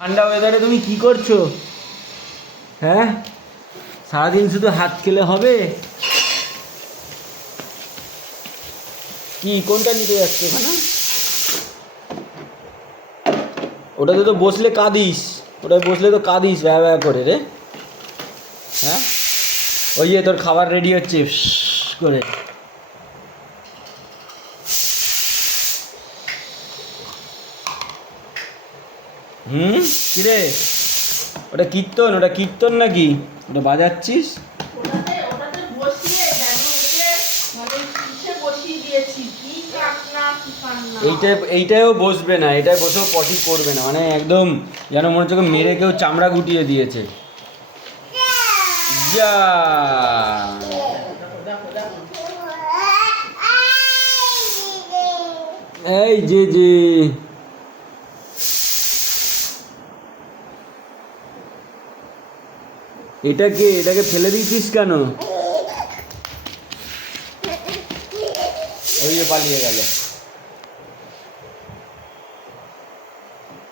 ঠান্ডা ওয়েদারে তুমি কি করছ? হ্যাঁ? সারাদিন শুধু হাত খেলে হবে? কি কোনটা নিতে যাচ্ছে ওখানে ওটাতে তো বসলে কাঁদিস। ওটায় বসলে তো কাঁদিস ব্যা ব্যা করে রে। হ্যাঁ? ওই যে তোর খাবার রেডি হচ্ছে করে। হুম? কিরে? ওটা কীর্তন ওটা কীর্তন নাকি? ওটা বাজাচ্ছিস? মানে কিসে বসিয়ে দিয়েছি? কি কাটনা কি কান্না? এইটা এইটাও বসবে না এটাই বসেও পটি করবে না। মানে একদম যেন মনে হচ্ছে মেরে কেউ চামড়া গুটিয়ে দিয়েছে। যা এই যে যে। এটাকে এটাকে ফেলে দিয়েছিস কেন? ওই পালিয়ে গেল।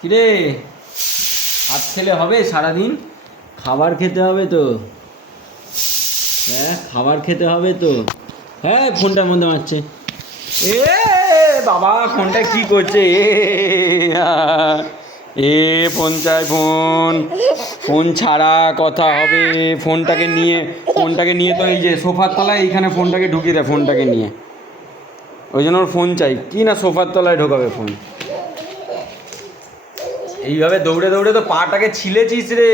কিরে? হাত খেলে হবে সারাদিন? খাবার খেতে হবে তো। হ্যাঁ খাবার খেতে হবে তো। হ্যাঁ ফোনটার মধ্যে মারছে। এ বাবা ফোনটা কি করছে? এ এ ফোন চাই, ফোন। ফোন ছাড়া কথা হবে। ফোনটাকে নিয়ে ফোনটাকে নিয়ে তো এই যে সোফার তলায় এইখানে ফোনটাকে ঢুকিয়ে দেয়, ফোনটাকে নিয়ে। ওই জন্য ওর ফোন চাই। কি না সোফার তলায় ঢোকাবে ফোন? এইভাবে দৌড়ে দৌড়ে তো পাটাকে ছিলেছিস রে।